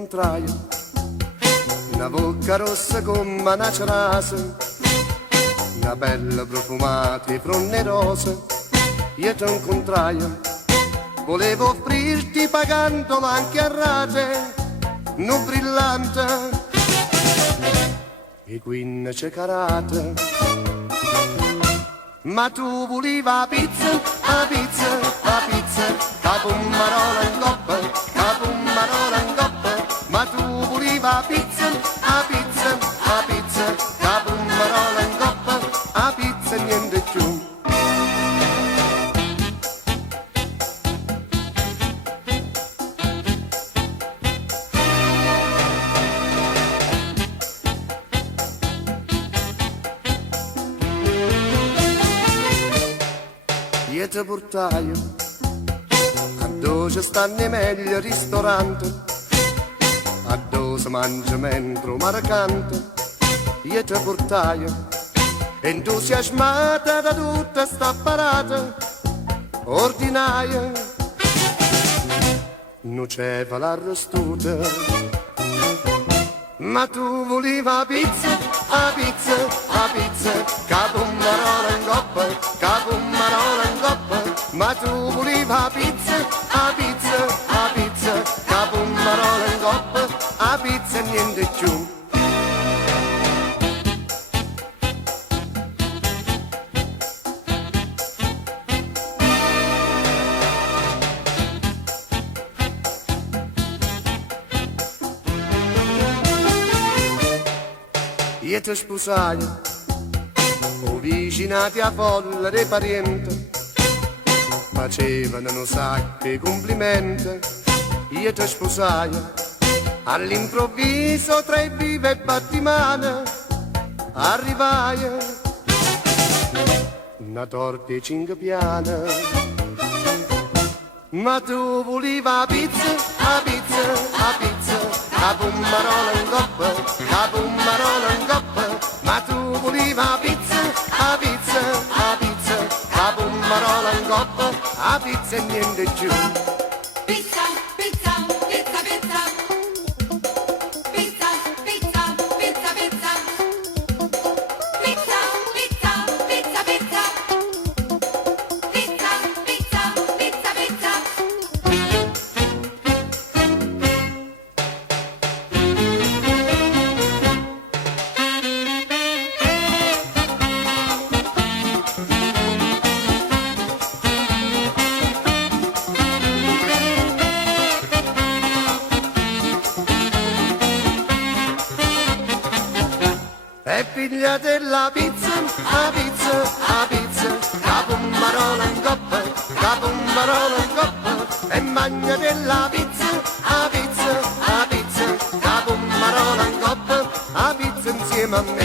incontraio, una bocca rossa come una cerasa, una pelle profumata e fronne rose. Io ti incontraio, volevo offrirti pagandolo anche a rate, non brillante e quindi c'è carata. Ma tu volevi la pizza, la pizza, la pizza, capo un marola in coppa, capo un marola in coppa. Ma tu volevi la pizza, la pizza, la pizza, capo un marola in coppa, la pizza e niente più. Io ti portaio a dove stanno i meglio ristoranti, a dove si mangia mentre marcante. Io ti portaio entusiasmata da tutta sta parata ordinaria, non c'è la arrostuta. Ma tu volevi la pizza, la pizza, la pizza, capo un marola in coppa, capo un marola in coppa. Ma tu volevi la pizza, la pizza, la pizza, capo un marola in coppa, la pizza e niente più. Io ti sposaio, o vicinati a folla dei parenti, facevano un sacco di complimenti. Io ti sposaio, all'improvviso tra i vive e battimane, arrivai una torta di 5 piane. Ma tu volevi la pizza, la pizza, la pizza, capo un marola in coppa, capo un marola in coppa. Ma tu volevi la pizza, la pizza, la pizza, capo un marola in coppa, la pizza e niente più. Pizza, pizza, pizza, pizza. Pizza, pizza, pizza, pizza. Pizza, pizza, pizza, pizza. Pizza, pizza, pizza, pizza. E figlia della pizza, la pizza, la pizza, capo un marola in coppa, capo un marola in coppa. E magna della pizza, la pizza, la pizza, capo un marola in coppa, la pizza insieme a me.